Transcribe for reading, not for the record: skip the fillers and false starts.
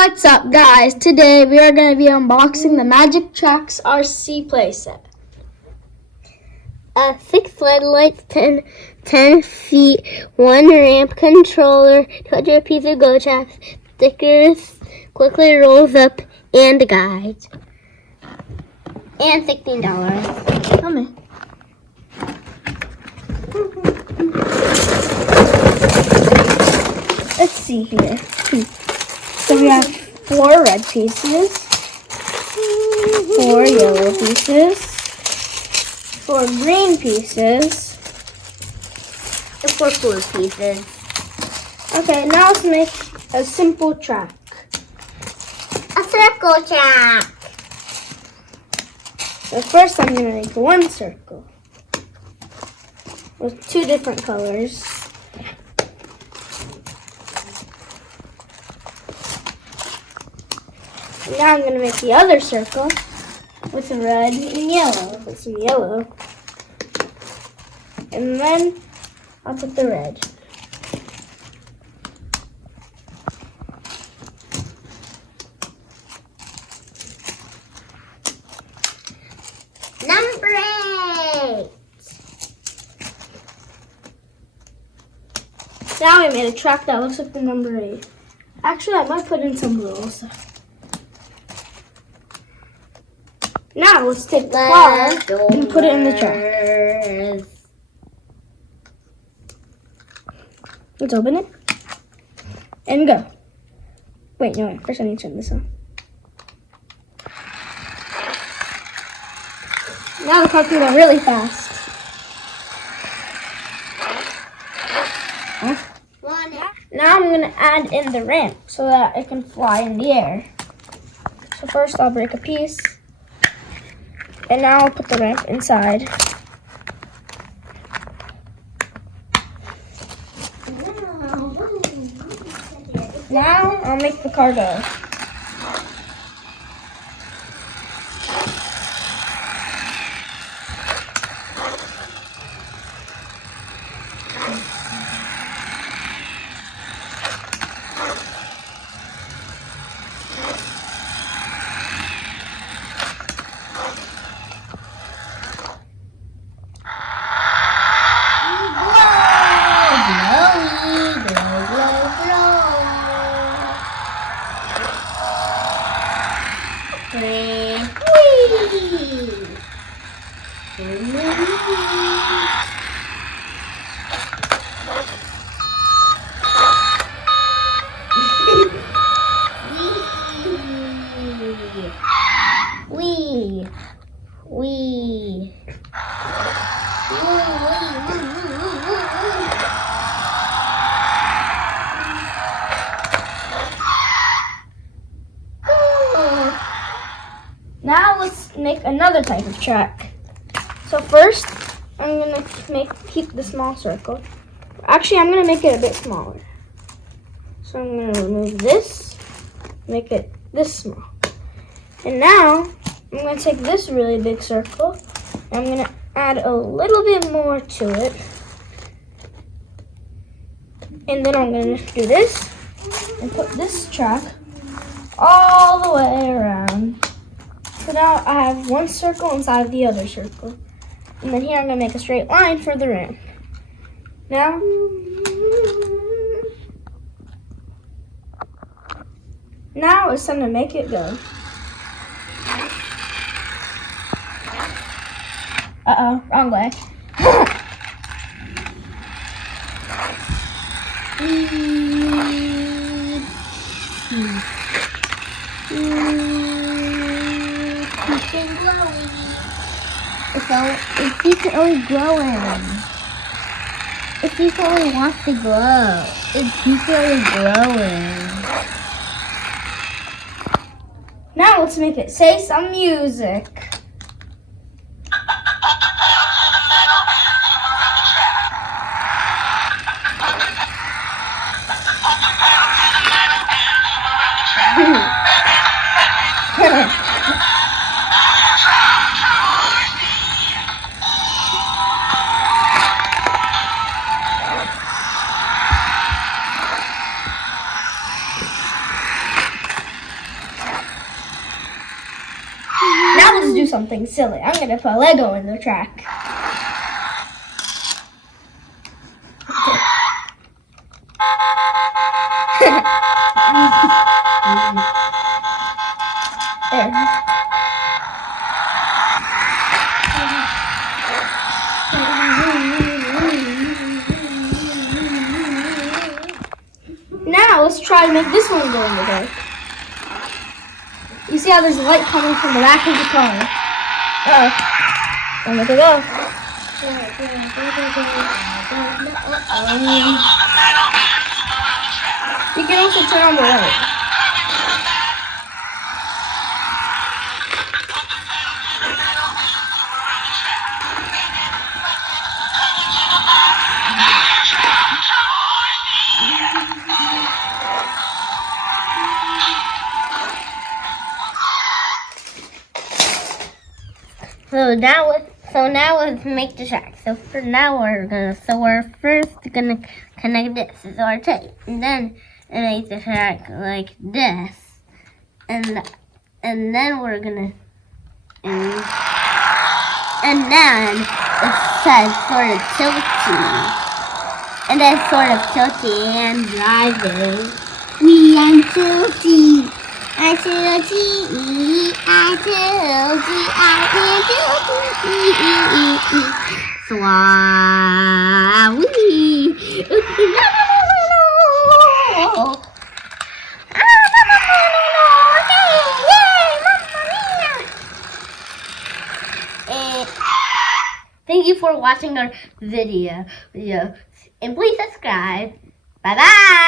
What's up, guys? Today we are going to be unboxing the Magic Tracks RC playset. 6 floodlights, 10 feet, 1 ramp controller, 200 piece of go tracks, stickers, quickly rolls up, and a guide. And $16. Come in. Let's see here. So we have 4 red pieces, 4 yellow pieces, 4 green pieces, And 4 blue pieces. Okay, now let's make a simple track. A circle track. So first I'm going to make 1 circle with 2 different colors. Now I'm going to make the other circle with red and yellow. With some yellow. And then I'll put the red. Number 8. Now I made a track that looks like the number 8. Actually, I might put in some blue also. Now let's take the car and put it in the track. Let's open it and go. Wait, no, first I need to turn this on. Now the car can go really fast. Now I'm going to add in the ramp so that it can fly in the air. So first I'll break a piece. And now I'll put the ramp inside. Now I'll make the car go. Now let's make another type of track. So first, I'm gonna keep the small circle. Actually, I'm gonna make it a bit smaller. So I'm gonna remove this, make it this small. And now, I'm gonna take this really big circle, and I'm gonna add a little bit more to it. And then I'm gonna do this, and put this track all the way around. So now I have 1 circle inside of the other circle. And then here I'm going to make a straight line for the ramp. Now it's time to make it go. Uh-oh, wrong way. It's secretly glowing. It secretly wants to glow. It's secretly glowing. Now let's make it say some music. something silly. I'm gonna put Lego in the track. There. Now let's try to make this one go in the dark. You see how there's light coming from the back of the car? Don't let it go. You can also turn on the light. So now let's make the track. So for now we're first gonna connect this to our tape, and then make the track like this, and then we're gonna and then it says sort of tilty, and then sort of tilty and driving. We are tilty. I tilty, I tilty, I tilty. Swawee. Thank you for watching our video. And please subscribe. Bye bye.